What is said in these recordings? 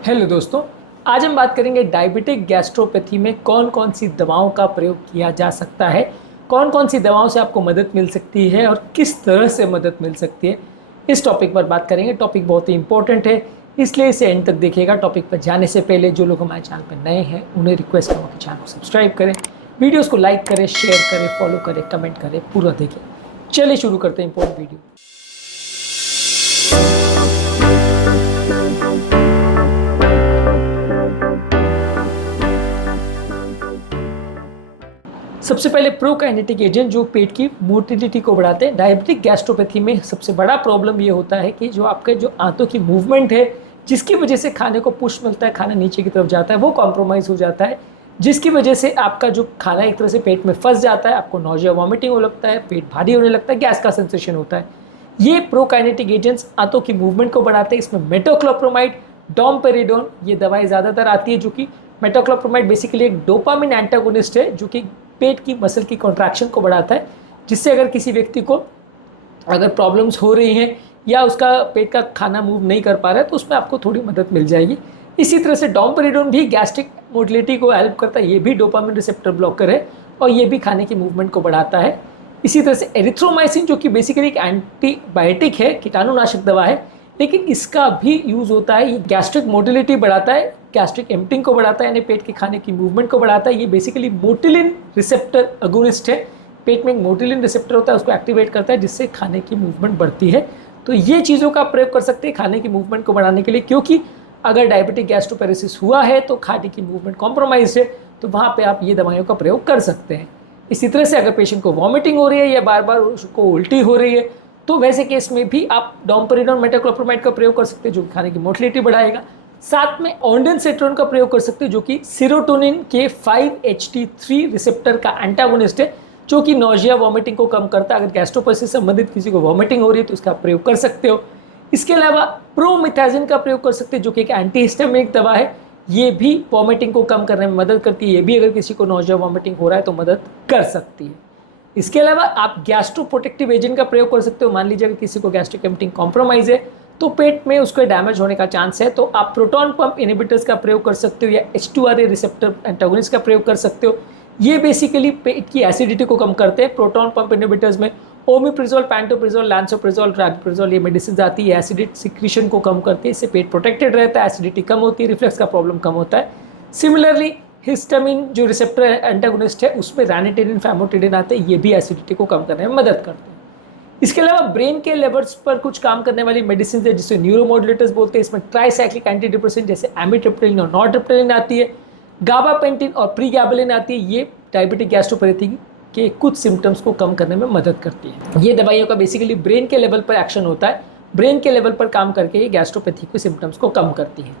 Hello दोस्तों। आज हम बात करेंगे डायबिटिक गैस्ट्रोपैथी में कौन कौन सी दवाओं का प्रयोग किया जा सकता है, कौन कौन सी दवाओं से आपको मदद मिल सकती है और किस तरह से मदद मिल सकती है। इस टॉपिक पर बात करेंगे। टॉपिक बहुत ही इंपॉर्टेंट है, इसलिए इसे एंड तक देखिएगा। टॉपिक पर जाने से पहले जो लोग हमारे चैनल पर नए हैं उन्हें रिक्वेस्ट करूँगा कि चैनल को सब्सक्राइब करें, वीडियोज़ को लाइक करें, शेयर करें, फॉलो करें, कमेंट करें, पूरा देखें। चलिए शुरू करते हैं इंपॉर्टेंट वीडियो। सबसे पहले प्रोकाइनेटिक एजेंट जो पेट की मोटिलिटी को बढ़ाते हैं। डायबिटिक गैस्ट्रोपैथी में सबसे बड़ा प्रॉब्लम ये होता है कि जो आपके जो आंतों की मूवमेंट है, जिसकी वजह से खाने को पुश मिलता है, खाना नीचे की तरफ जाता है, वो कॉम्प्रोमाइज़ हो जाता है, जिसकी वजह से आपका जो खाना एक तरह से पेट में फंस जाता है, आपको नौजिया वॉमिटिंग होने लगता है, पेट भारी होने लगता है, गैस का सेंसेशन होता है। ये प्रोकाइनेटिक एजेंट्स आंतों की मूवमेंट को बढ़ाते हैं। इसमें मेटोक्लोप्रोमाइड, डोमपेरिडोन ये दवाई ज़्यादातर आती है, जो कि मेटोक्लोप्रोमाइड बेसिकली एक डोपामिन एंटागोनिस्ट है जो कि पेट की मसल की कॉन्ट्रैक्शन को बढ़ाता है, जिससे अगर किसी व्यक्ति को अगर प्रॉब्लम्स हो रही हैं या उसका पेट का खाना मूव नहीं कर पा रहा है तो उसमें आपको थोड़ी मदद मिल जाएगी। इसी तरह से डोमपेरिडोन भी गैस्ट्रिक मोटिलिटी को हेल्प करता है, ये भी डोपामिन रिसेप्टर ब्लॉकर है और ये भी खाने की मूवमेंट को बढ़ाता है। इसी तरह से एरिथ्रोमाइसिन जो कि बेसिकली एक एंटीबायोटिक है, कीटाणुनाशक दवा है, लेकिन इसका भी यूज़ होता है। ये गैस्ट्रिक मोटिलिटी बढ़ाता है, गैस्ट्रिक एम्प्टिंग को बढ़ाता है, यानी पेट के खाने की मूवमेंट को बढ़ाता है। ये बेसिकली मोटिलिन रिसेप्टर अगोनिस्ट है। पेट में एक मोटिलिन रिसेप्टर होता है, उसको एक्टिवेट करता है, जिससे खाने की मूवमेंट बढ़ती है। तो ये चीज़ों का प्रयोग कर सकते हैं खाने की मूवमेंट को बढ़ाने के लिए, क्योंकि अगर डायबिटिक गैस्ट्रोपेरेसिस हुआ है तो खाने की मूवमेंट कॉम्प्रोमाइज है, तो वहाँ पर आप ये दवाइयों का प्रयोग कर सकते हैं। इसी तरह से अगर पेशेंट को वॉमिटिंग हो रही है या बार बार उसको उल्टी हो रही है तो वैसे केस में भी आप डोमपेरिडोन मेटोक्लोप्रोमाइड का प्रयोग कर सकते हैं, जो खाने की मोटिलिटी बढ़ाएगा। साथ में ऑन्डेनसेट्रोन का प्रयोग कर सकते हैं, जो कि सेरोटोनिन के 5-HT3 रिसेप्टर का एंटागोनिस्ट है, जो कि नौजिया वॉमिटिंग को कम करता है। अगर गैस्ट्रोपेरेसिस से संबंधित किसी को वॉमिटिंग हो रही है तो इसका प्रयोग कर सकते हो। इसके अलावा प्रोमिथाजिन का प्रयोग कर सकते हैं, जो कि एक एंटीहिस्टामिनिक दवा है, ये भी वॉमिटिंग को कम करने में मदद करती है। ये भी अगर किसी को नौजिया वॉमिटिंग हो रहा है तो मदद कर सकती है। इसके अलावा आप गैस्ट्रोप्रोटेक्टिव एजेंट का प्रयोग कर सकते हो। मान लीजिए अगर किसी को गैस्ट्रिक एम्प्टिंग कॉम्प्रोमाइज है तो पेट में उसके डैमेज होने का चांस है, तो आप प्रोटॉन पंप इनहिबिटर्स का प्रयोग कर सकते हो या H2RA रिसेप्टर एंटागोनिस्ट का प्रयोग कर सकते हो। ये बेसिकली पेट की एसिडिटी को कम करते हैं। प्रोटॉन पंप इनहिबिटर्स में ओमिप्रिजोल, पैंटोप्रिजोल, लैंसोप्रिजोल, राबिप्रिजोल ये मेडिसिन आती है, एसिडिक सिक्रीशन को कम करती है, इससे पेट प्रोटेक्टेड रहता है, एसिडिटी कम होती है, रिफ्लक्स का प्रॉब्लम कम होता है। सिमिलरली हिस्टामिन जो रिसेप्टर एंटागोनिस्ट है उसमें रैनिटिडिन, फैमोटिडिन आते हैं, ये भी एसिडिटी को कम करने में मदद करते हैं। इसके अलावा ब्रेन के लेवल्स पर कुछ काम करने वाली मेडिसिन है जिसे न्यूरोमोडुलेटर्स बोलते हैं। इसमें ट्राइसाइक्लिक एंटीडिप्रेसेंट जैसे एमिट्रिप्टिलिन और नॉरट्रिप्टिलिन आती है, गाबापेंटिन और प्रीगैबलिन आती है। ये डायबिटिक गैस्ट्रोपैथी के कुछ सिम्टम्स को कम करने में मदद करती है। ये दवाइयों का बेसिकली ब्रेन के लेवल पर एक्शन होता है, ब्रेन के लेवल पर काम करके ये गैस्ट्रोपैथी के सिम्टम्स को कम करती है।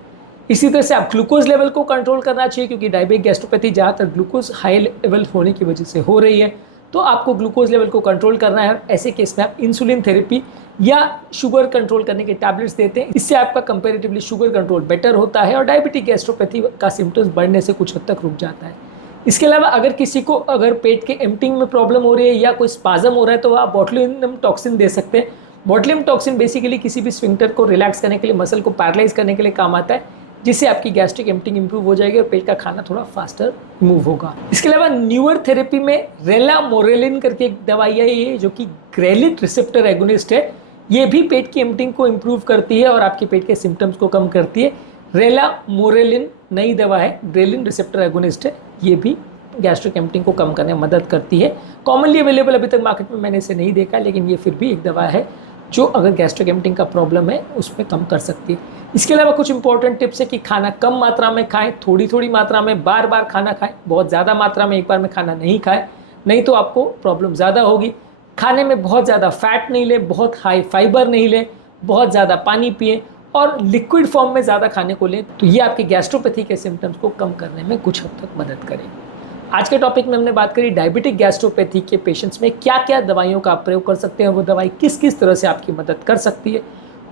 इसी तरह से आप ग्लूकोज लेवल को कंट्रोल करना चाहिए, क्योंकि डायबिटिक गैस्ट्रोपैथी ज़्यादातर ग्लूकोज हाई लेवल होने की वजह से हो रही है, तो आपको ग्लूकोज लेवल को कंट्रोल करना है। ऐसे केस में आप इंसुलिन थेरेपी या शुगर कंट्रोल करने के टैबलेट्स देते हैं, इससे आपका कंपैरेटिवली शुगर कंट्रोल बेटर होता है और डायबिटिक गैस्ट्रोपैथी का सिम्टम्स बढ़ने से कुछ हद तक रुक जाता है। इसके अलावा अगर किसी को अगर पेट के एम्प्टिंग में प्रॉब्लम हो रही है या कोई स्पाजम हो रहा है तो आप बोटुलिनम टॉक्सिन दे सकते हैं। बोटुलिनम टॉक्सिन बेसिकली किसी भी स्फिंक्टर को रिलैक्स करने के लिए, मसल को पैरालाइज करने के लिए काम आता है, जिससे आपकी गैस्ट्रिक एम्प्टिंग इंप्रूव हो जाएगी और पेट का खाना थोड़ा फास्टर मूव होगा। इसके अलावा न्यूअर थेरेपी में रेलामोरेलिन करके एक दवाई है ये, जो कि ग्रेलिन रिसेप्टर एगोनिस्ट है। ये भी पेट की एम्प्टिंग को इंप्रूव करती है और आपके पेट के सिम्टम्स को कम करती है। रेलामोरेलिन नई दवा है, ग्रेलिन रिसेप्टर एगोनिस्ट है, ये भी गैस्ट्रिक एम्प्टिंग को कम करने में मदद करती है। कॉमनली अवेलेबल अभी तक मार्केट में मैंने इसे नहीं देखा, लेकिन ये फिर भी एक दवा है जो अगर गैस्ट्रिक एम्प्टिंग का प्रॉब्लम है उसमें कम कर सकती है। इसके अलावा कुछ इंपॉर्टेंट टिप्स है कि खाना कम मात्रा में खाएं, थोड़ी थोड़ी मात्रा में बार बार खाना खाएं, बहुत ज़्यादा मात्रा में एक बार में खाना नहीं खाएं, नहीं तो आपको प्रॉब्लम ज़्यादा होगी। खाने में बहुत ज़्यादा फैट नहीं लें, बहुत हाई फाइबर नहीं लें, बहुत ज़्यादा पानी पिएं और लिक्विड फॉर्म में ज़्यादा खाने को लें, तो ये आपके गैस्ट्रोपैथी के सिम्टम्स को कम करने में कुछ हद तक मदद करेगी। आज के टॉपिक में हमने बात करी डायबिटिक गैस्ट्रोपैथी के पेशेंट्स में क्या क्या दवाइयों का आप प्रयोग कर सकते हैं, वो दवाई किस किस तरह से आपकी मदद कर सकती है।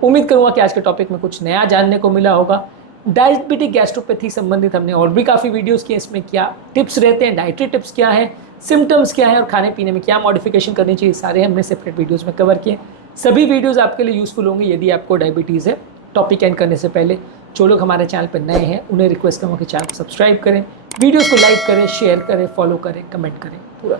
उम्मीद करूँगा कि आज के टॉपिक में कुछ नया जानने को मिला होगा। डायबिटिक गैस्ट्रोपैथी संबंधित हमने और भी काफ़ी वीडियोस किए, इसमें क्या टिप्स रहते हैं, डाइटरी टिप्स क्या हैं, सिम्टम्स क्या हैं और खाने पीने में क्या मॉडिफिकेशन करनी चाहिए, सारे हमने सेपरेट वीडियोज़ में कवर किए। सभी वीडियोज़ आपके लिए यूज़फुल होंगे यदि आपको डायबिटीज़ है। टॉपिक एंड करने से पहले जो लोग हमारे चैनल पर नए हैं उन्हें रिक्वेस्ट करूँगा कि चैनल को सब्सक्राइब करें, वीडियोज़ को लाइक करें, शेयर करें, फॉलो करें, कमेंट करें, पूरा